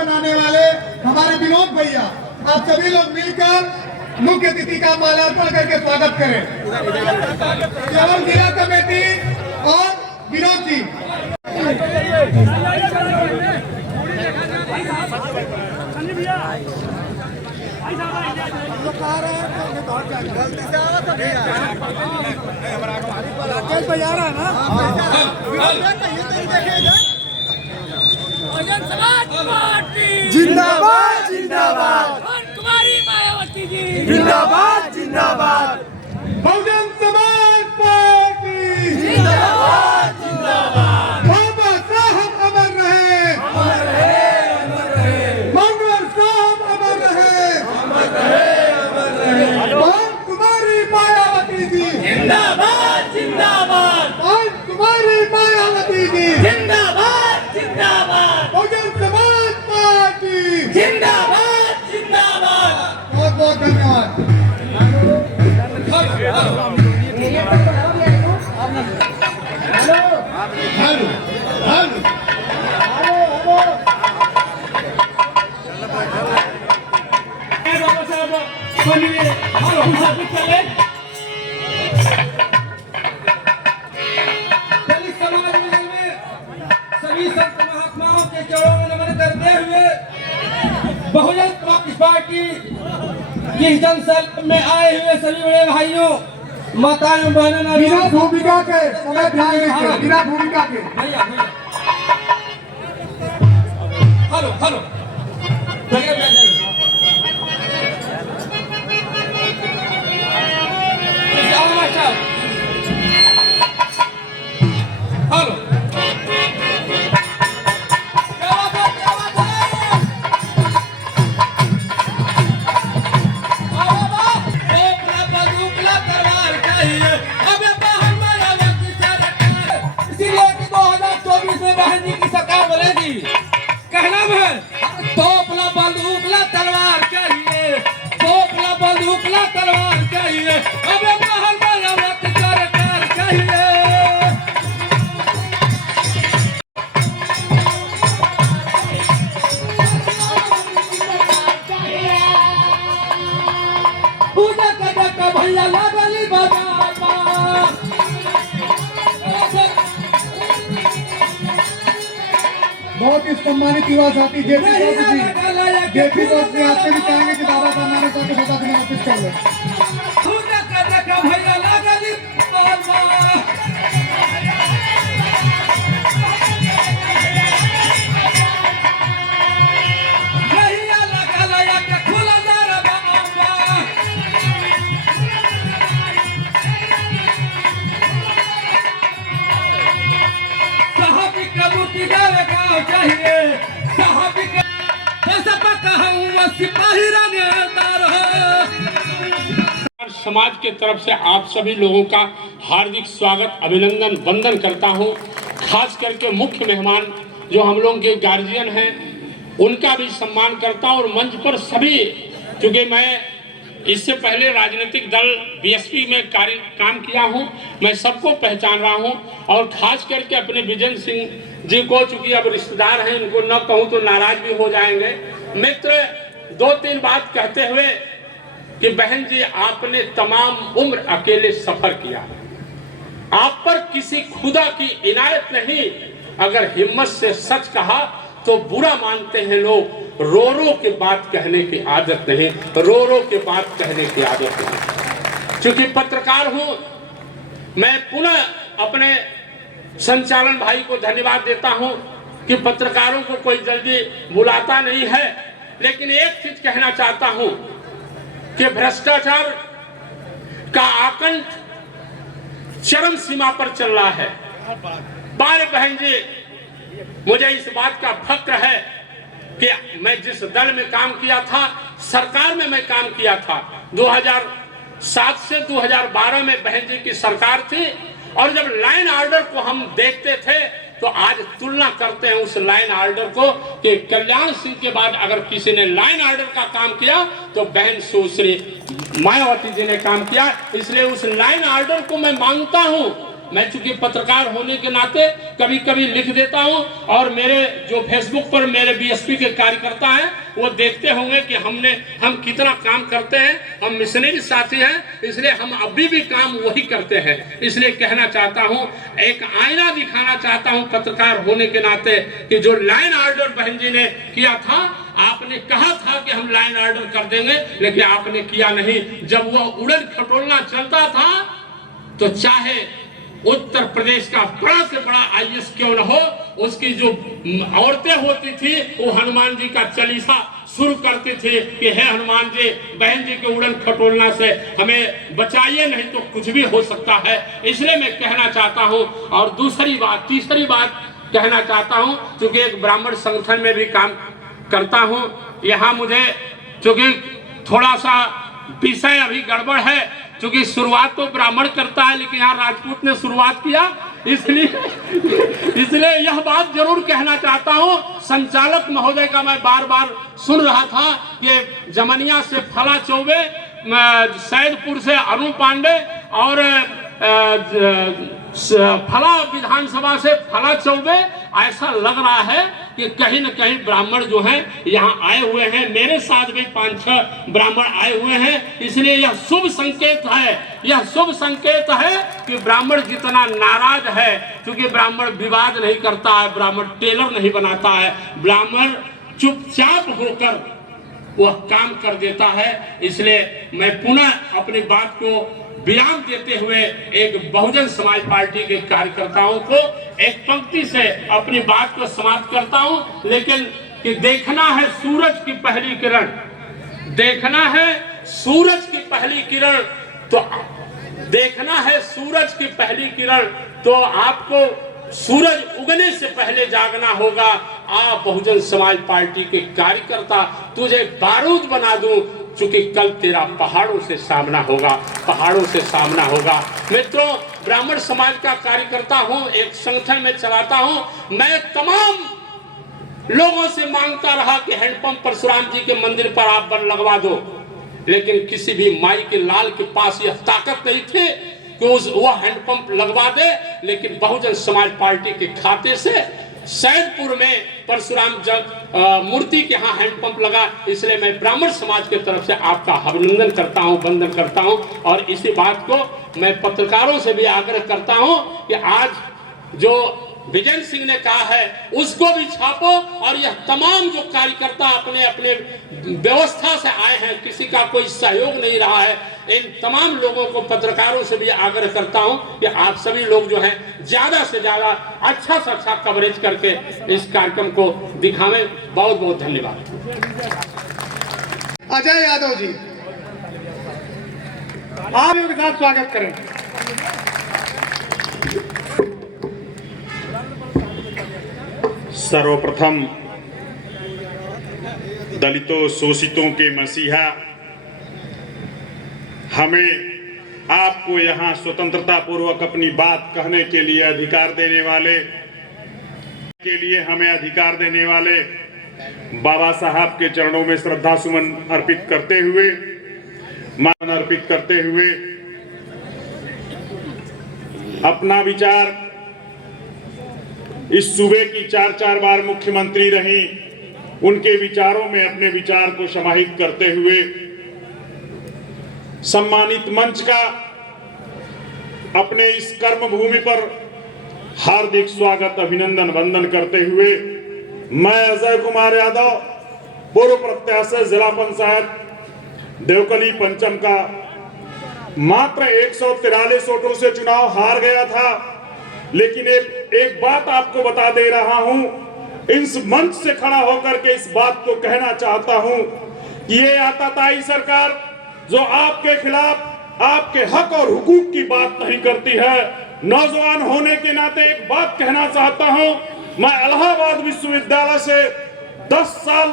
बनाने वाले हमारे विनोद भैया, आप सभी लोग मिलकर मुख्य अतिथि का माल्यार्पण करके स्वागत करें। केवल जिला कमेटी और विनोद जी। जिंदाबाद जिंदाबाद कुमारी मायावती जी जिंदाबाद जिंदाबाद बहुजन समाज पार्टी जिंदाबाद जिंदाबाद बाबा साहब अमर रहे, मनोहर साहब अमर रहे, कुमारी मायावती जी जिंदाबाद जिंदाबाद कुमारी मायावती जी जिंदाबाद जिंदाबाद बहुजन समाज पार्टी जिंदाबाद जिंदाबाद। बहुत बहुत धन्यवाद। सभी संत महात्माओं के चरणों में नमन करते हुए बहुजन समाज पार्टी की जनसभा में आए हुए सभी बड़े भाइयों, माताओं, बहनों, बिना भूमिका के समय ध्यान दीजिए, बिना भूमिका के भैया हेलो हेलो भैया हेलो कहना है तोपला बंदूकला तलवार चाहिए, तोपला बंदूकला तलवार चाहिए, अबे महल मरवत सरकार चाहिए। पूजा का भैया लागली बाबा बहुत ही सम्मानित युवा साथी जेपी बोस जी आपसे भी चाहेंगे कि दादा का नारे साथ में वापस कर ले। भैया लागली चाहिए समाज के तरफ से आप सभी लोगों का हार्दिक स्वागत, अभिनंदन, वंदन करता हूं। खास करके मुख्य मेहमान जो हम लोगों के गार्जियन हैं उनका भी सम्मान करता हूं। और मंच पर सभी, क्योंकि मैं इससे पहले राजनीतिक दल बीएसपी में काम किया हूं, मैं सबको पहचान रहा हूं। और खास करके अपने विजन सिंह जी को, चूंकि अब रिश्तेदार हैं, इनको न कहूं तो नाराज भी हो जाएंगे। मित्र, 2-3 बात कहते हुए कि बहन जी, आपने तमाम उम्र अकेले सफर किया, आप पर किसी खुदा की इनायत नहीं। अगर हिम्मत से सच कहा तो बुरा मानते हैं लोग। रो रो के बात कहने की आदत नहीं, रो रो के बात कहने की आदत नहीं। चूंकि पत्रकार हूं, मैं पुनः अपने संचालन भाई को धन्यवाद देता हूं कि पत्रकारों को कोई जल्दी बुलाता नहीं है। लेकिन एक चीज कहना चाहता हूं कि भ्रष्टाचार का आकंठ चरम सीमा पर चल रहा है। बारे बहन जी, मुझे इस बात का फक्र है कि मैं जिस दल में काम किया था, सरकार में मैं काम किया था, 2007 से 2012 में बहन जी की सरकार थी। और जब लाइन ऑर्डर को हम देखते थे तो आज तुलना करते हैं उस लाइन ऑर्डर को कि कल्याण सिंह के बाद अगर किसी ने लाइन ऑर्डर का काम किया तो बहन सुश्री मायावती जी ने काम किया। इसलिए उस लाइन ऑर्डर को मैं मांगता हूं मैं चूंकि पत्रकार होने के नाते कभी कभी लिख देता हूं, और मेरे जो फेसबुक पर मेरे बीएसपी के कार्यकर्ता हैं वो देखते होंगे कि हम कितना काम करते हैं। हम मिशनरी साथी हैं, इसलिए हम अभी भी काम वही करते हैं। इसलिए कहना चाहता हूं, एक आईना दिखाना चाहता हूं पत्रकार होने के नाते कि जो लाइन ऑर्डर बहन जी ने किया था, आपने कहा था कि हम लाइन ऑर्डर कर देंगे, लेकिन आपने किया नहीं। जब वो उड़न खटोलना चलता था तो चाहे उत्तर प्रदेश का बड़ा से बड़ा आईएएस क्यों न हो, उसकी जो औरतें होती थी वो हनुमान जी का चालीसा शुरू करती थी कि हे हनुमान जी, बहन जी के उड़न खटोलना से हमें बचाइए, नहीं तो कुछ भी हो सकता है। इसलिए मैं कहना चाहता हूं। और तीसरी बात कहना चाहता हूं, क्योंकि एक ब्राह्मण संगठन में भी काम करता हूं, यहाँ मुझे चूंकि थोड़ा सा विषय अभी गड़बड़ है, क्योंकि शुरुआत तो ब्राह्मण करता है लेकिन यहाँ राजपूत ने शुरुआत किया, इसलिए यह बात जरूर कहना चाहता हूँ। संचालक महोदय का मैं बार बार सुन रहा था कि जमनिया से फला चौबे, सैदपुर से अरुण पांडे और फला विधानसभा से फला चौबे, ऐसा लग रहा है कि कहीं न कहीं ब्राह्मण जो हैं यहाँ आए हुए हैं। मेरे साथ भी 5-6 ब्राह्मण आए हुए हैं, इसलिए यह शुभ संकेत है कि ब्राह्मण जितना नाराज है, क्योंकि ब्राह्मण विवाद नहीं करता है, ब्राह्मण टेलर नहीं बनाता है, ब्राह्मण चुपचाप होकर वह काम कर देता है। इसलिए मैं पुनः अपनी बात को विराम देते हुए एक बहुजन समाज पार्टी के कार्यकर्ताओं को एक पंक्ति से अपनी बात को समाप्त करता हूं, लेकिन कि देखना है सूरज की पहली किरण, देखना है सूरज की पहली किरण, तो देखना है सूरज की पहली किरण, तो आपको सूरज उगने से पहले जागना होगा। आप बहुजन समाज पार्टी के कार्यकर्ता, तुझे बारूद बना दूं, क्योंकि कल तेरा पहाड़ों से सामना होगा। मित्रों, ब्राह्मण समाज का कार्यकर्ता हूं, एक संगठन में चलाता हूं। मैं तमाम लोगों से मांगता रहा कि हैंडपंप परशुराम जी के मंदिर पर आप बल लगवा दो, लेकिन किसी भी माई के लाल के पास यह ताकत नहीं थी कि वह हैंडपंप लगवा दे। लेकिन बहुजन समाज पार्टी के खाते से सैदपुर में परशुराम मूर्ति के यहाँ हैंडपंप लगा। इसलिए मैं ब्राह्मण समाज के तरफ से आपका अभिनंदन करता हूँ, वंदन करता हूँ। और इसी बात को मैं पत्रकारों से भी आग्रह करता हूँ कि आज जो विजय सिंह ने कहा है उसको भी छापो, और यह तमाम जो कार्यकर्ता अपने अपने व्यवस्था से आए हैं, किसी का कोई सहयोग नहीं रहा है, इन तमाम लोगों को, पत्रकारों से भी आग्रह करता हूं कि आप सभी लोग जो हैं ज्यादा से ज्यादा अच्छा से अच्छा कवरेज करके इस कार्यक्रम को दिखावें। बहुत बहुत धन्यवाद। अजय यादव जी, आप उनके साथ स्वागत करें। सर्वप्रथम दलितों शोषितों के मसीहा, हमें आपको यहाँ स्वतंत्रता पूर्वक अपनी बात कहने के लिए अधिकार देने वाले बाबा साहब के चरणों में श्रद्धा सुमन अर्पित करते हुए अपना विचार, इस सूबे की 4 बार मुख्यमंत्री रही, उनके विचारों में अपने विचार को समाहित करते हुए सम्मानित मंच का अपने इस कर्म भूमि पर हार्दिक स्वागत, अभिनंदन, वंदन करते हुए मैं अजय कुमार यादव, पूर्व प्रत्याशी जिला पंचायत देवकली पंचम का मात्र 143 वोटों से चुनाव हार गया था, लेकिन एक बात आपको बता दे रहा हूं, इस मंच से खड़ा होकर के इस बात को कहना चाहता हूं कि ये आताताई सरकार जो आपके खिलाफ, आपके हक और हुकूक की बात नहीं करती है। नौजवान होने के नाते एक बात कहना चाहता हूं, मैं इलाहाबाद विश्वविद्यालय से 10 साल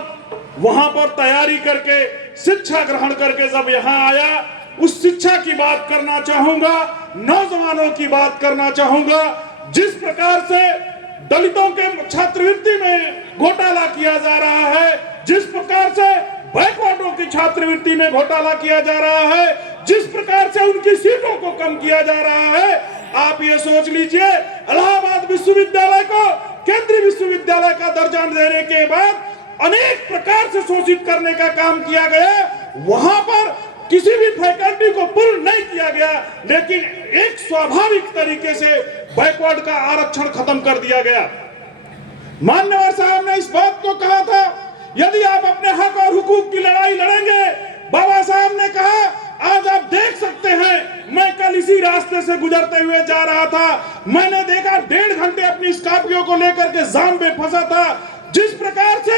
वहां पर तैयारी करके, शिक्षा ग्रहण करके जब यहां आया, उस शिक्षा की बात करना चाहूंगा, नौजवानों की बात करना चाहूंगा। जिस प्रकार से दलितों के छात्रवृत्ति में घोटाला किया जा रहा है, जिस प्रकार से बैकवर्डों की छात्रवृत्ति में घोटाला किया जा रहा है, जिस प्रकार से उनकी सीटों को कम किया जा रहा है, आप ये सोच लीजिए, इलाहाबाद विश्वविद्यालय को केंद्रीय विश्वविद्यालय का दर्जा देने के बाद अनेक प्रकार से शोषित करने का काम किया गया। वहां पर किसी भी फैकल्टी को पूर्ण नहीं किया गया, लेकिन एक स्वाभाविक तरीके से बैकवर्ड का आरक्षण खत्म कर दिया गया। मान्यवर साहब ने इस बात को कहा था, यदि आप अपने हक और हुकूक की लड़ाई लड़ेंगे, बाबा साहब ने कहा, आज आप देख सकते हैं, मैं कल इसी रास्ते से गुजरते हुए जा रहा था, मैंने देखा 1.5 घंटे अपनी स्कॉर्पियो को लेकर के जाम में फंसा था। जिस प्रकार से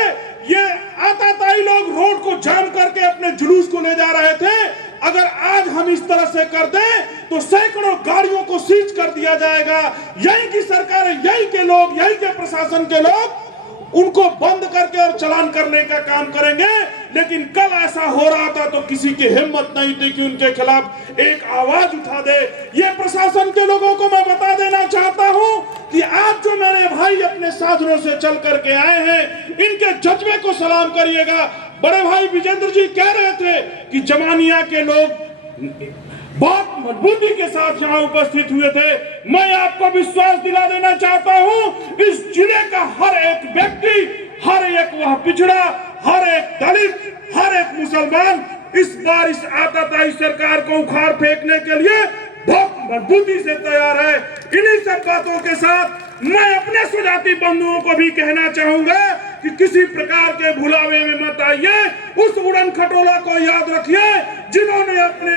ये आताताई लोग रोड को जाम करके अपने जुलूस को ले जा रहे थे, अगर आज हम इस तरह से कर दें तो सैकड़ों गाड़ियों को सीज कर दिया जाएगा। यही की सरकार, यही के लोग, यही के प्रशासन के लोग उनको बंद करके और चालान करने का काम करेंगे। लेकिन कल ऐसा हो रहा था तो किसी की हिम्मत नहीं थी कि उनके खिलाफ एक आवाज उठा दे। ये प्रशासन के लोगों को मैं बता देना चाहता हूं कि आज जो मेरे भाई अपने साधनों से चल करके आए हैं, इनके जज्बे को सलाम करिएगा। बड़े भाई विजेंद्र जी कह रहे थे कि जमानिया के लोग बहुत मजबूती के साथ यहाँ उपस्थित हुए थे। मैं आपको विश्वास दिला देना चाहता हूँ, इस जिले का हर एक व्यक्ति, हर एक वह पिछड़ा, हर एक दलित, हर एक मुसलमान इस बार इस आताताई सरकार को उखाड़ फेंकने के लिए बहुत मजबूती से तैयार है। इन्हीं सब बातों के साथ मैं अपने स्वजाति बंधुओं को भी कहना चाहूंगा कि किसी प्रकार के भुलावे में मत आइए। उस उड़न खटोला को याद रखिए जिन्होंने अपने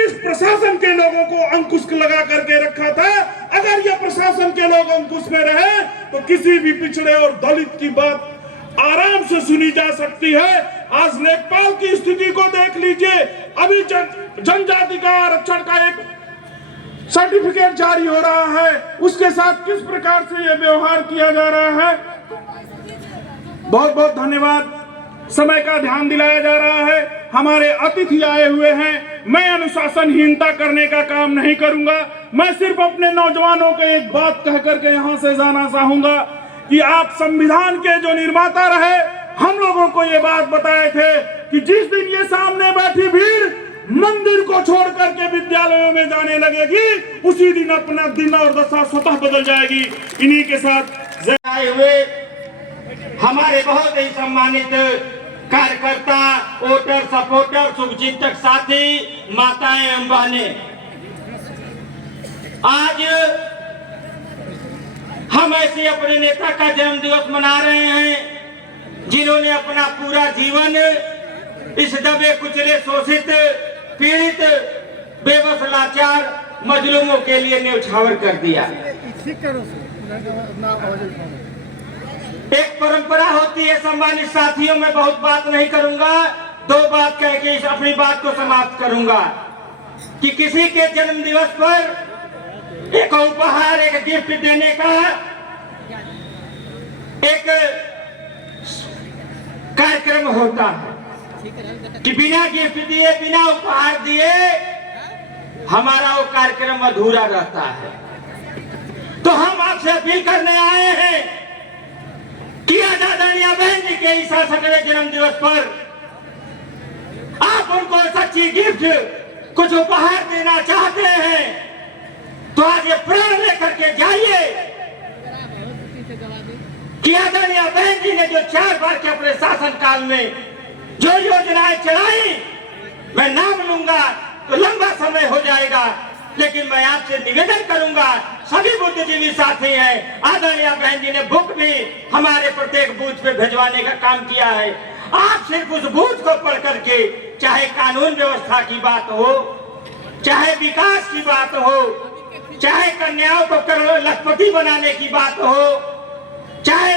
इस प्रशासन के लोगों को अंकुश लगा करके रखा था। अगर ये प्रशासन के लोग अंकुश में रहे तो किसी भी पिछड़े और दलित की बात आराम से सुनी जा सकती है। आज लेखपाल की स्थिति को देख लीजिए, अभी जनजाति का आरक्षण का एक सर्टिफिकेट जारी हो रहा है, उसके साथ किस प्रकार से यह व्यवहार किया जा रहा है। बहुत बहुत धन्यवाद। समय का ध्यान दिलाया जा रहा है। हमारे अतिथि आए हुए हैं, मैं अनुशासनहीनता करने का काम नहीं करूंगा। मैं सिर्फ अपने नौजवानों को एक बात कह करके यहां से जाना चाहूंगा कि आप संविधान के जो निर्माता रहे, हम लोगों को ये बात बताए थे कि जिस दिन ये सामने बैठी भीड़ मंदिर को छोड़ करके विद्यालयों में जाने लगेगी, उसी दिन अपना दिन और दशा स्वतः बदल जाएगी। इन्हीं के साथ आए हुए हमारे बहुत ही सम्मानित कार्यकर्ता, वोटर, सपोर्टर, शुभचिंतक साथी, माताएं एवं बहनें, आज हम ऐसे अपने नेता का जन्म दिवस मना रहे हैं जिन्होंने अपना पूरा जीवन इस दबे कुचले, शोषित, पीड़ित, बेबस, लाचार मजलूमों के लिए न्यौछावर कर दिया। एक परंपरा होती है सम्मानित साथियों, मैं बहुत बात नहीं करूंगा, 2 बात कह के अपनी बात को समाप्त करूंगा कि किसी के जन्म दिवस पर एक उपहार, एक गिफ्ट देने का एक कार्यक्रम होता है कि बिना गिफ्ट दिए, बिना उपहार दिए हमारा वो कार्यक्रम अधूरा रहता है। तो हम आपसे अपील करने आए हैं कि आजादानिया बहन जी के इस 67वें जन्म दिवस पर आप उनको सच्ची गिफ्ट, कुछ उपहार देना चाहते हैं तो आज ये प्रण लेकर के जाइए कि आदरणीय बहन जी ने जो 4 बार के अपने शासन काल में जो योजनाएं चलाई, मैं नाम लूंगा तो लंबा समय हो जाएगा, लेकिन मैं आपसे निवेदन करूंगा, सभी बुद्धिजीवी साथी हैं, आदरणीय बहन जी ने बुक भी हमारे प्रत्येक बूथ पे भिजवाने का काम किया है। आप सिर्फ उस बूथ को पढ़ करके, चाहे कानून व्यवस्था की बात हो, चाहे विकास की बात हो, चाहे कन्याओं को करोड़ लखपति बनाने की बात हो, चाहे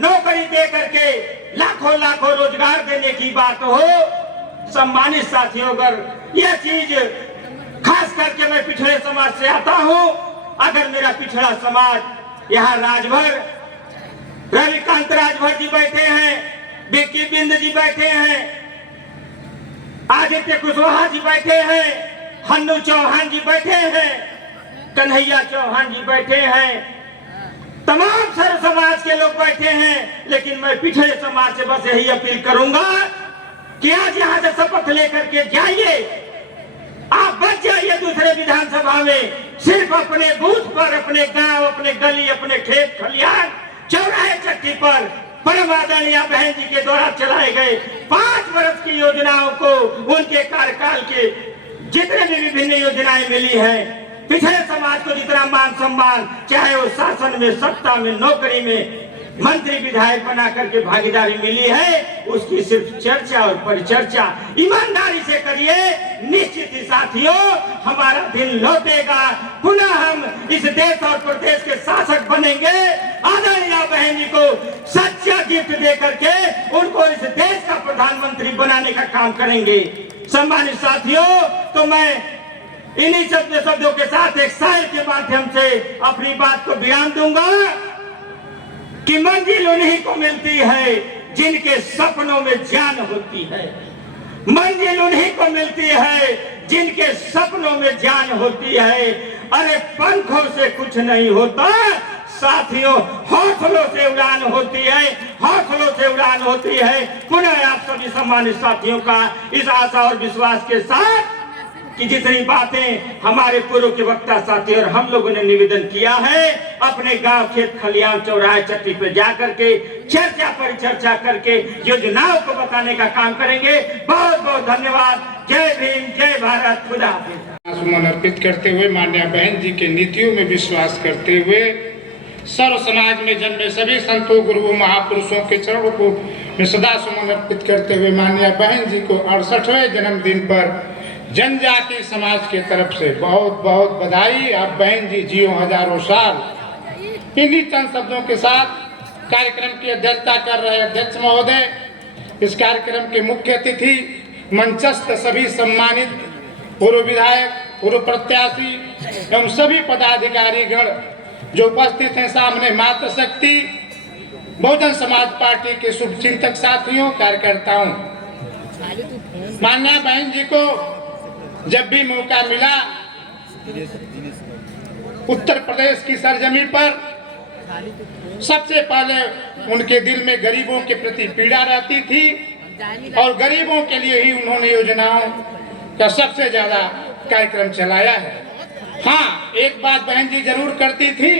नौकरी दे करके लाखों लाखों रोजगार देने की बात हो, सम्मानित साथियों, अगर यह चीज, खास करके मैं पिछड़े समाज से आता हूं, अगर मेरा पिछड़ा समाज यहाँ राजभर, रविकांत राजभर जी बैठे हैं, विक्की बिंद जी बैठे हैं, आदित्य कुशवाहा जी बैठे हैं, हन्नू चौहान जी बैठे हैं, कन्हैया चौहान जी बैठे हैं, तमाम सर्व समाज के लोग बैठे हैं, लेकिन मैं पिछड़े समाज से बस यही अपील करूंगा कि आज यहाँ से शपथ लेकर के जाइए आप बच जाइए दूसरे विधानसभा में, सिर्फ अपने बूथ पर, अपने गांव, अपने गली, अपने खेत खलियान, चौराहे चट्टी पर परम आदरणीय बहन जी के द्वारा चलाए गए 5 वर्ष की योजनाओं को, उनके कार्यकाल के जितने भी विभिन्न योजनाएं मिली हैं, पिछड़े समाज को जितना मान सम्मान, चाहे वो शासन में, सत्ता में, नौकरी में, मंत्री विधायक बना करके भागीदारी मिली है, उसकी सिर्फ चर्चा और परिचर्चा ईमानदारी से करिए। निश्चित ही साथियों, हमारा दिन लौटेगा, पुनः हम इस देश और प्रदेश के शासक बनेंगे। आदरणीय बहन जी को सच्चा गिफ्ट दे करके उनको इस देश का प्रधानमंत्री बनाने का काम करेंगे। सम्मानित साथियों, तो मैं इन्हीं शब्दों के साथ एक शायर के माध्यम से अपनी बात को विराम दूंगा कि मंजिल उन्हीं को मिलती है जिनके सपनों में जान होती है। मंजिल उन्हीं को मिलती है जिनके सपनों में जान होती है। अरे पंखों से कुछ नहीं होता साथियों, हौसलों से उड़ान होती है, हौसलों से उड़ान होती है। पुनः आप सभी सम्मानित साथियों का इस आशा और विश्वास के साथ कि जितनी बातें हमारे पूर्व के वक्ता साथी और हम लोगों ने निवेदन किया है, अपने गांव, खेत खलियान, चौराहे चट्टी पे जा करके चर्चा परिचर्चा करके योजनाओं को बताने का काम करेंगे। बहुत बहुत धन्यवाद। जय भीम, जय भारत, खुदा हाफिज। सुमन अर्पित करते हुए माननीय बहन जी के नीतियों में विश्वास करते हुए सर्व समाज में जन्मे सभी संतों, गुरुओं, महापुरुषों के चरणों को मैं सदा सुमन अर्पित करते हुए माननीय बहन जी को 68वें जन्मदिन पर जनजाति समाज के तरफ से बहुत बहुत बधाई। आप बहन जी जियो हजारों साल। इन्हीं चंद शब्दों के साथ कार्यक्रम की अध्यक्षता कर रहे अध्यक्ष महोदय, इस कार्यक्रम के मुख्य अतिथि, मंचस्थ सभी सम्मानित पूर्व विधायक, पूर्व प्रत्याशी एवं सभी पदाधिकारी गण जो उपस्थित हैं, सामने मातृशक्ति बहुजन समाज पार्टी के शुभचिंतक साथियों, कार्यकर्ताओं, माननीय बहन जी को जब भी मौका मिला उत्तर प्रदेश की सरजमी पर सबसे पहले उनके दिल में गरीबों के प्रति पीड़ा रहती थी और गरीबों के लिए ही उन्होंने योजनाओं का सबसे ज्यादा कार्यक्रम चलाया है। हाँ, एक बात बहन जी जरूर करती थी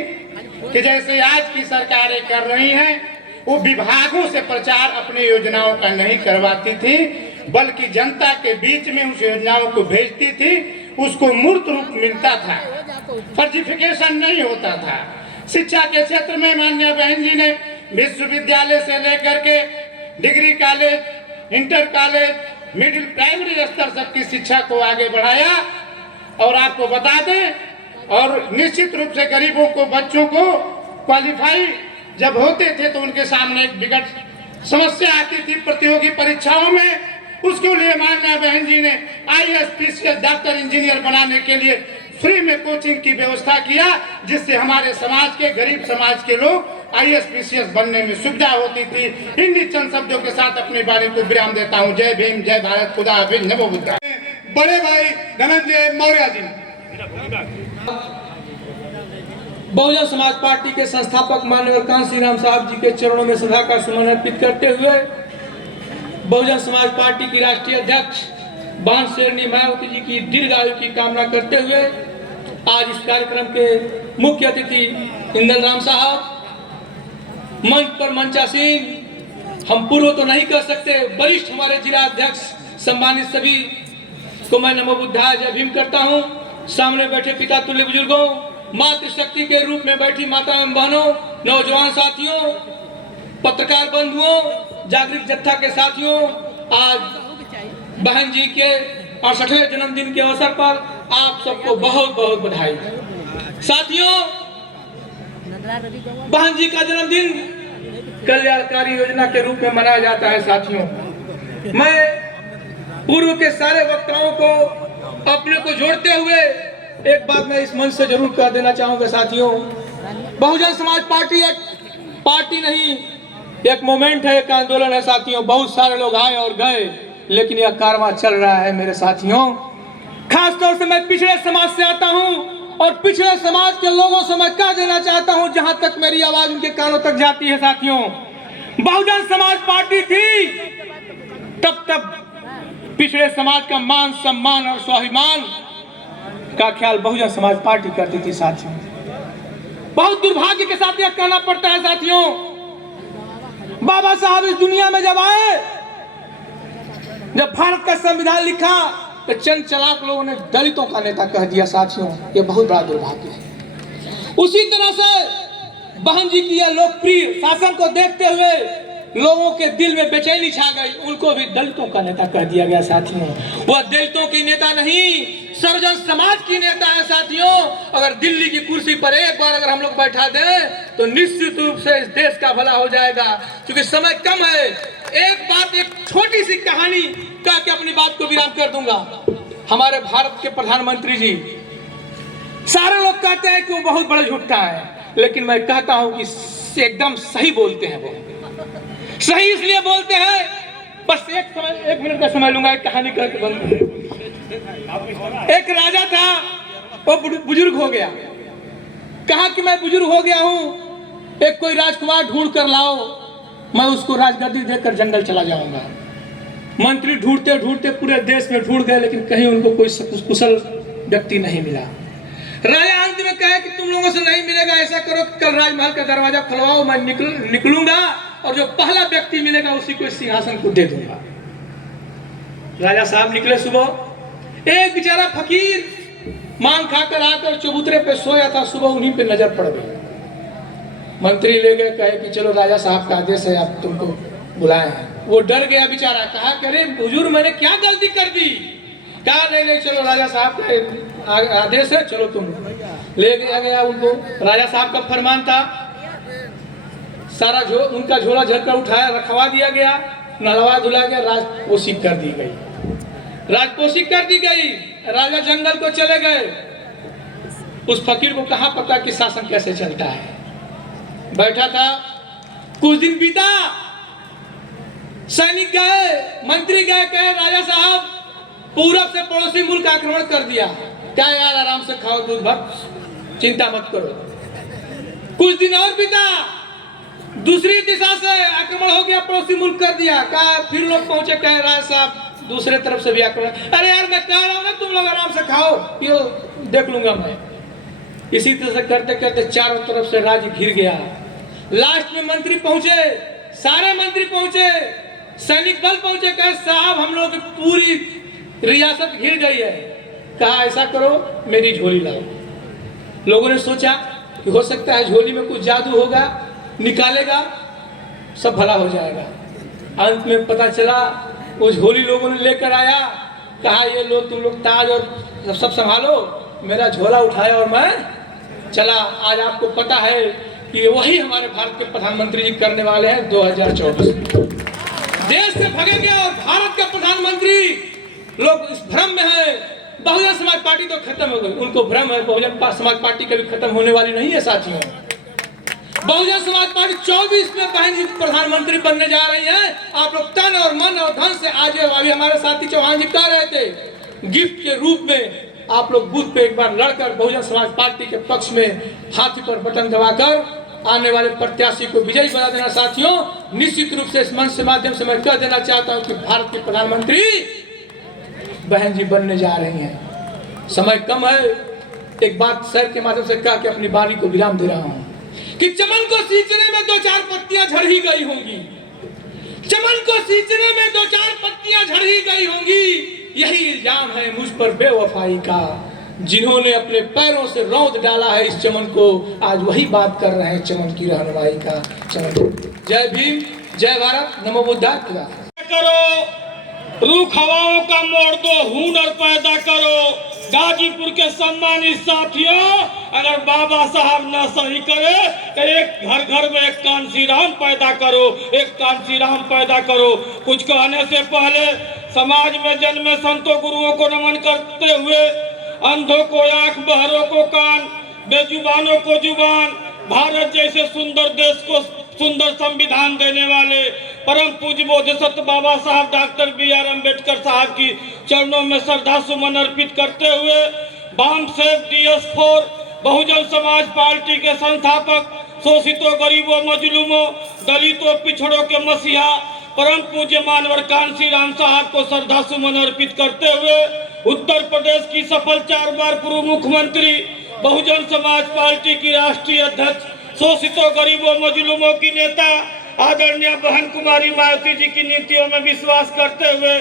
कि जैसे आज की सरकारें कर रही हैं, वो विभागों से प्रचार अपनी योजनाओं का नहीं करवाती थी, बल्कि जनता के बीच में उस योजनाओं को भेजती थी। उसको मूर्त रूप मिलता था, फर्जिफिकेशन नहीं होता था। शिक्षा के क्षेत्र में माननीय बहन जी ने विश्वविद्यालय से लेकर के degree college, inter college, middle primary स्तर तक की शिक्षा को आगे बढ़ाया। और आपको बता दें, और निश्चित रूप से गरीबों को, बच्चों को क्वालिफाई जब होते थे तो उनके सामने एक विकट समस्या आती थी प्रतियोगी परीक्षाओं में। उसके लिए माननीय बहन जी ने IAS, PCS, डॉक्टर, इंजीनियर बनाने के लिए फ्री में कोचिंग की व्यवस्था किया, जिससे हमारे समाज के, गरीब समाज के लोग IAS, PCS बनने में सुविधा होती थी। इन्हीं चंद शब्दों के साथ अपनी वाणी को विराम देता हूँ। जय भीम, जय भारत, खुदा हाफिज, नमो बुद्धाय। बड़े भाई धनंजय मौर्य जी। बहुजन समाज पार्टी के संस्थापक माननीय कांसी राम साहब जी के चरणों में सदा का सुमन अर्पित करते हुए बहुजन समाज पार्टी की राष्ट्रीय अध्यक्ष बांसशेरनी मायावती जी की दीर्घायु की कामना करते हुए आज इस कार्यक्रम के मुख्य अतिथि इंदल राम साहब, मंच पर मंचासीन, हम पूर्व तो नहीं कर सकते, वरिष्ठ हमारे जिला अध्यक्ष, सम्मानित सभी को मैं नमो बुद्धाय, जय भीम करता हूँ। सामने बैठे पिता तुल्य बुजुर्गों, मातृशक्ति के रूप में बैठी माता एवं बहनों, नौजवान साथियों, पत्रकार बंधुओं, जागृत जत्था के साथियों, आज बहन जी के 68वें जन्मदिन के अवसर पर आप सबको बहुत बहुत बधाई। साथियों, बहन जी का जन्मदिन कल्याणकारी योजना के रूप में मनाया जाता है। साथियों, मैं पूर्व के सारे वक्ताओं को अपने को जोड़ते हुए एक बात मैं इस मंच से जरूर कह देना चाहूंगा। साथियों, बहुजन समाज पार्टी एक पार्टी नहीं, एक मूवमेंट है, एक आंदोलन है। साथियों, बहुत सारे लोग आए और गए, लेकिन यह कारवां चल रहा है। मेरे साथियों, खासतौर से मैं पिछड़े समाज से आता हूं और पिछड़े समाज के लोगों से मैं कह देना चाहता हूं, जहां तक मेरी आवाज उनके कानों तक जाती है। साथियों, बहुजन समाज पार्टी थी तब पिछड़े समाज का मान सम्मान और स्वाभिमान का ख्याल बहुजन समाज पार्टी करती थी साथियों। बहुत दुर्भाग्य के साथ यह कहना पड़ता है साथियों, बाबा साहब इस दुनिया में जब आए, जब भारत का संविधान लिखा तो चंद चालाक लोगों ने दलितों का नेता कह दिया साथियों। यह बहुत बड़ा दुर्भाग्य है। उसी तरह से बहन जी की यह लोकप्रिय शासन को देखते हुए लोगों के दिल में बेचैनी छा गई, उनको भी दलितों का नेता कह दिया गया साथियों। वह दलितों की नेता नहीं, सर्वजन समाज की नेता है साथियों। अगर दिल्ली की कुर्सी पर एक बार अगर हम लोग बैठा दें तो निश्चित रूप से इस देश का भला हो जाएगा। क्योंकि समय कम है, एक बात, एक छोटी सी कहानी कह के अपनी बात को विराम कर दूंगा। हमारे भारत के प्रधानमंत्री जी, सारे लोग कहते हैं कि वो बहुत बड़ा झूठा है, लेकिन मैं कहता हूं कि एकदम सही बोलते हैं। वो सही इसलिए बोलते हैं, बस एक मिनट का समय लूंगा, एक कहानी करके बंद। एक राजा था, वो बुजुर्ग हो गया, कहा कि मैं बुजुर्ग हो गया हूं, एक कोई राजकुमार ढूंढ कर लाओ, मैं उसको राजगद्दी देकर जंगल चला जाऊंगा। मंत्री ढूंढते ढूंढते पूरे देश में ढूंढ गए, लेकिन कहीं उनको कोई कुशल व्यक्ति नहीं मिला। राजा अंत में कहे कि तुम लोगों से नहीं मिलेगा, ऐसा करो कि कल राजमहल का दरवाजा खुलवाओ, मैं निकलूंगा और जो पहला व्यक्ति मिलेगा उसी को सिंहासन को दे दूंगा। राजा साहब निकले सुबह, एक बेचारा फकीर मांग खाकर आकर चबूतरे पे सोया था, सुबह उन्हीं पे नजर पड़ गई। मंत्री ले गए, कहे कि चलो राजा साहब का आदेश है, आप तुमको बुलाए हैं। वो डर गया बेचारा, कहा कि अरे बुजुर्ग मैंने क्या गलती कर दी? कहा नहीं चलो राजा साहब का आदेश है, चलो तुम। ले गया उनको, राजा साहब का फरमान था, सारा उनका झोला झटकर उठाया, रखवा दिया गया, नहलवा धुला गया, राजपोषी कर दी गई। राजपोषी कर दी गई, राजा जंगल को चले गए। उस फकीर को कहाँ पता कि शासन कैसे चलता है। बैठा था, कुछ दिन बीता, सैनिक गए, मंत्री गए, कहे राजा साहब पूरब से पड़ोसी मुल्क आक्रमण कर दिया, क्या यार आराम से खाओ दूध भात, चिंता मत करो। कुछ दिन और बीता, दूसरी दिशा से आक्रमण हो गया, पड़ोसी मुल्क कर दिया, कहा फिर लोग पहुंचे, कहे राजा साहब दूसरे तरफ से भी आक्रमण। अरे यार मैं कह रहा हूं ना, तुम लोग आराम से खाओ पियो, देख लूंगा मैं। इसी तरह से करते करते चारों तरफ से राज्य घिर गया। लास्ट में मंत्री पहुंचे, सारे मंत्री पहुंचे, सैनिक बल पहुंचे, कहे साहब हम लोग पूरी रियासत घिर गई है। कहा ऐसा करो मेरी झोली लाओ। लोगों ने सोचा कि हो सकता है झोली में कुछ जादू होगा, निकालेगा सब भला हो जाएगा। अंत में पता चला वो झोली लोगों ने लेकर आया, कहा ये लो तुम लोग ताज और सब संभालो, मेरा झोला उठाया और मैं चला। आज आपको पता है कि वही हमारे भारत के प्रधानमंत्री जी करने वाले हैं 2024। देश से भगेंगे और भारत का प्रधानमंत्री, लोग इस भ्रम में है बहुजन समाज पार्टी तो खत्म हो गई, उनको भ्रम है बहुजन समाज पार्टी कभी खत्म होने वाली नहीं है साथियों। बहुजन समाज पार्टी 24 में बहन जी प्रधानमंत्री बनने जा रही है। आप लोग तन और मन और धन से आज अभी हमारे साथी चौहान जी कह रहे थे, गिफ्ट के रूप में आप लोग बूथ पे एक बार लड़कर बहुजन समाज पार्टी के पक्ष में हाथी पर बटन दबाकर आने वाले प्रत्याशी को विजयी बना देना साथियों। निश्चित रूप से इस मंच के माध्यम से मैं कह देना चाहता हूं कि भारत के प्रधानमंत्री बहन जी बनने जा रही हैं। समय कम है, एक बात शहर के माध्यम से कह के अपनी बारी को विराम दे रहा हूं कि चमन को सींचने में 2-4 पत्तियां झड़ ही गई होंगी, चमन को सींचने में 2-4 पत्तियां झड़ ही गई होंगी। यही इल्जाम है मुझ पर बेवफाई का, जिन्होंने अपने पैरों से रौंद डाला है इस चमन को, आज वही बात कर रहे हैं चमन की रहनुमाई का। चमन। जय भीम, जय भारत, नमो बुद्धाय। करो रूख हवाओं का मोड़ दो, हुनर पैदा करो। गाजीपुर के सम्मानित साथियों, अगर बाबा साहब न सही करे तो एक घर घर में एक कांसी राम पैदा करो, एक कांसी राम पैदा करो। कुछ कहने से पहले समाज में जन्मे संतों गुरुओं को नमन करते हुए, अंधों को आंख, बहरों को कान, बेजुबानों को जुबान, भारत जैसे सुंदर देश को सुंदर संविधान देने वाले परम पूज्य बोधिसत्व बाबा साहब डॉक्टर B.R. अम्बेडकर साहब की चरणों में श्रद्धा सुमन अर्पित करते हुए, balm save DS4 Bahujan Samaj party के संस्थापक, शोषितों, गरीबों, मजलूमों, दलितों, पिछड़ों के मसीहा परम पूज्य मानवर कांसी राम साहब को श्रद्धा सुमन अर्पित करते हुए उत्तर प्रदेश की सफल 4 बार पूर्व मुख्यमंत्री, बहुजन समाज पार्टी की राष्ट्रीय अध्यक्ष, शोषितों गरीबों मजलूमों की नेता आदरणीय बहन कुमारी मायावती जी की नीतियों में विश्वास करते हुए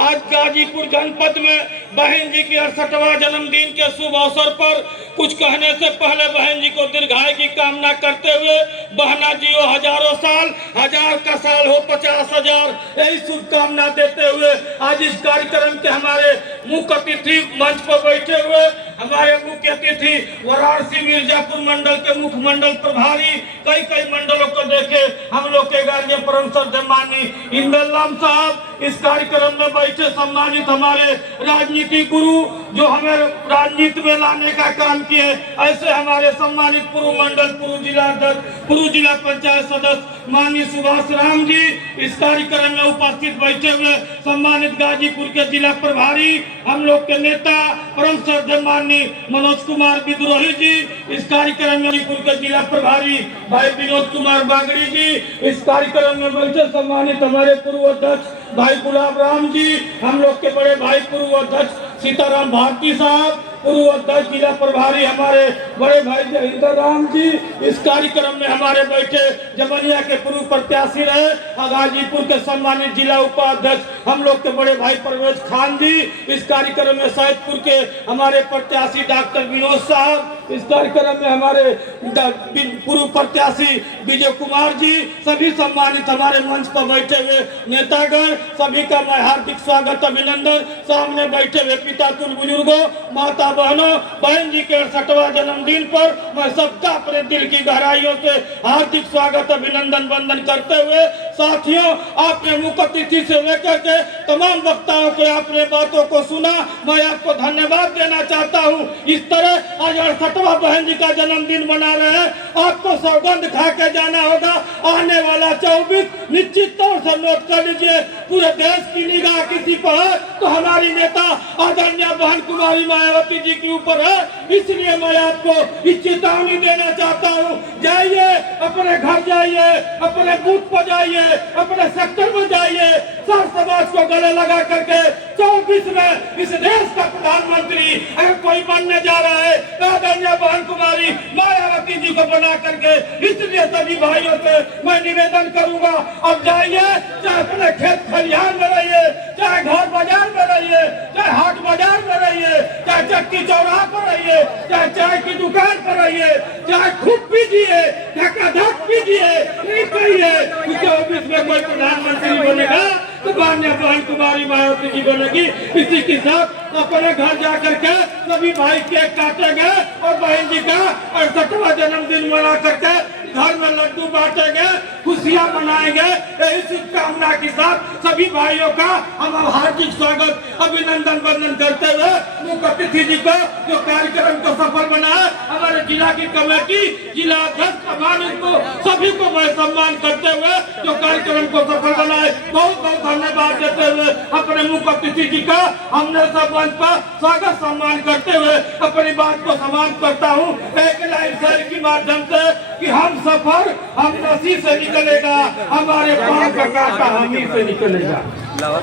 आज गाजीपुर जनपद में बहन जी की 68वां जन्मदिन के शुभ अवसर पर कुछ कहने से पहले बहन जी को दीर्घायु की कामना करते हुए बहना जियो हजारों साल, 1000 का साल हो 50,000, यही शुभकामना देते हुए आज इस कार्यक्रम के हमारे मुख्य अतिथि मंच पर बैठे हुए हमारे मुख्य अतिथि वाराणसी मिर्जापुर मंडल के मुख्य मंडल प्रभारी, कई मंडलों को देखे हम लोग के गार्जियन परम श्रद्धेय माननीय इंदरलाल साहब, इस कार्यक्रम में बैठे सम्मानित हमारे राजनीति गुरु जो हमें राजनीति में लाने का काम किए, ऐसे हमारे सम्मानित पूर्व मंडल, पूर्व जिला अध्यक्ष, पूर्व जिला पंचायत सदस्य माननीय सुभाष राम जी, इस कार्यक्रम में उपस्थित बैठे हुए सम्मानित गाजीपुर के जिला प्रभारी, हम लोग के नेता परम श्रद्धेय माननीय मनोज कुमार विद्रोही जी, इस कार्यक्रम में गाजीपुर के जिला प्रभारी भाई विनोद कुमार बागड़ी जी, इस कार्यक्रम में बैठे सम्मानित हमारे पूर्व अध्यक्ष भाई गुलाब राम जी, हम लोग के बड़े भाई पूर्व अध्यक्ष सीताराम भारती साहब, पूर्व अध्यक्ष जिला प्रभारी हमारे बड़े भाई जयहिंदर राम जी, इस कार्यक्रम में हमारे बैठे जमनिया के पूर्व प्रत्याशी रहे गाजीपुर के सम्मानित जिला उपाध्यक्ष हम लोग के बड़े भाई परवेज खान जी, इस कार्यक्रम में सैदपुर के हमारे प्रत्याशी डॉक्टर विनोद साहब, इस कार्यक्रम में हमारे पूर्व प्रत्याशी विजय कुमार जी, सभी सम्मानित हमारे मंच पर बैठे हुए नेतागण, सभी का मैं हार्दिक स्वागत अभिनंदन। सामने बैठे हुए पिता तुल्य बुजुर्गों, माता बहनों, बहन जी के 68वां जन्मदिन पर मैं सबका अपने दिल की गहराइयों से हार्दिक स्वागत अभिनंदन वंदन करते हुए साथियों, आपने मुख्य अतिथि से लेकर के तमाम वक्ताओं के आपने बातों को सुना, मैं आपको धन्यवाद देना चाहता हूँ। इस तरह आज 68वां बहन जी का जन्मदिन मना रहे हैं, आपको सौगंध खा के जाना होगा। आने वाला 24 निश्चित तौर से नोट कर लीजिए, पूरे देश की निगाह किसी पर है तो हमारी नेता आदरणीय बहन कुमारी मायावती जी के ऊपर है, इसलिए मैं आपको इस चेतावनी देना चाहता हूँ। जाइए अपने घर, जाइए अपने बूथ पर, जाइए अपने सेक्टर में, जाइए सर समाज को गले लगा करके 24 में इस देश का प्रधानमंत्री अगर कोई बनने जा रहा है आदरणीय बहन कुमारी मायावती जी को बना करके, इसलिए सभी भाइयों से मैं निवेदन करूंगा, अब जाइए, चाहे अपने खेत खलिहान में रहिए, चाहे घर बाजार में रहिए, चाहे हाट बाजार में रहिए, चाहे चक्की चौराहा पर रहिए, चाहे चाय की दुकान पर रहिए, चाहे खूब पीजिए, धक पीजिए, नहीं कहिए कि 24 में कोई प्रधानमंत्री बनेगा तो माननीय बहन कुमारी मायावती जी बनेगी। इसी के साथ अपने घर जाकर के सभी भाई केक काटेंगे और बहन जी का 68वां जन्मदिन मना करके घर में लड्डू बांटेंगे, खुशियां मनाएंगे। यही शुभकामना के साथ सभी भाइयों का हम हार्दिक स्वागत अभिनंदन वंदन करते हुए मुख्य अतिथि जी को जो कार्यक्रम को सफल बनाए, हमारे जिला की कमेटी, जिला अध्यक्ष सम्मानित को सभी को मैं सम्मान करते हुए जो कार्यक्रम को सफल बनाए, बहुत बहुत धन्यवाद देते हुए अपने मुख्य अतिथि जी का हमने सब मंच पर स्वागत सम्मान करते हुए अपनी बात को समाप्त करता हूँ एक लाइन शेर के माध्यम से कि हम सफर हम नसी से निकलेगा, हमारे पांव का कांटा हम ही से निकलेगा।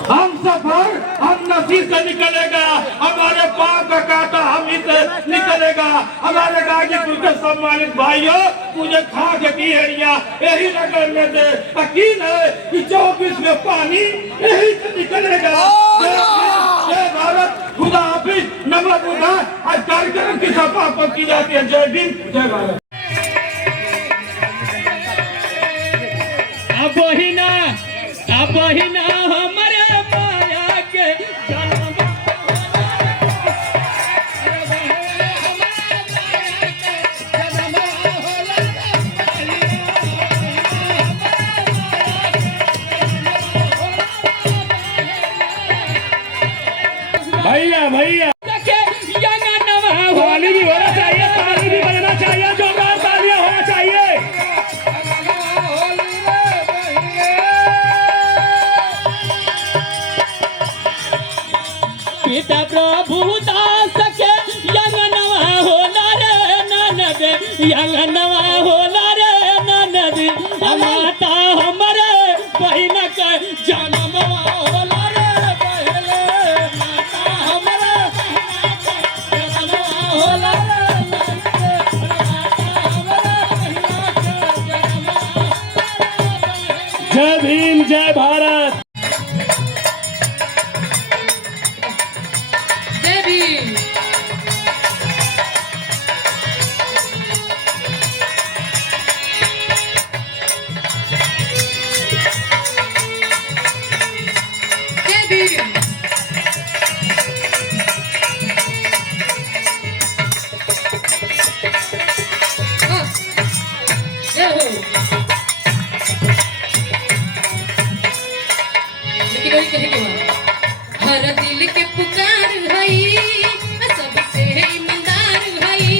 हम सफर हम नसी से निकलेगा, हमारे पांव का कांटा हम ही से निकलेगा। हमारे गाजीपुर के सम्मानित भाइयों, मुझे खाक की एरिया यही नगर में से यकीन है कि 24 में पानी यही से निकलेगा। जय भारत, खुदा हाफिज, नमो बुद्धा। आज कार्यक्रम की सफलता की जाती है। जय भीम, जय भारत। अब ही ना हमारे माया के जन्म भैया ताली भी होना चाहिए, ताली भी बजना चाहिए, जोरदार तालियां होना चाहिए। पिता प्रभु दास के यंगनवा होला रे ननद, यंगनवा होला रे ननद, माता हमरे बहिन के वीर जय हो। लेकिन वही कहे के बाद हर दिल के पुकार हई सबसे ईमानदार हई,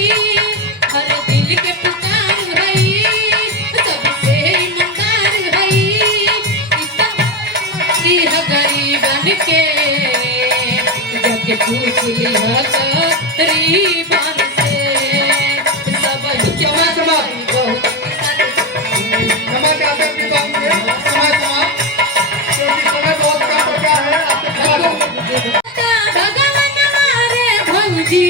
हर दिल के पुकार हई सबसे ईमानदार हई। इतना गरीबन के जग पूछ लिया गरीबन से सब क्षमा चाहते हैं विद्वान से, क्योंकि समय बहुत कम बचा है। आपसे भगवान मारे भौजी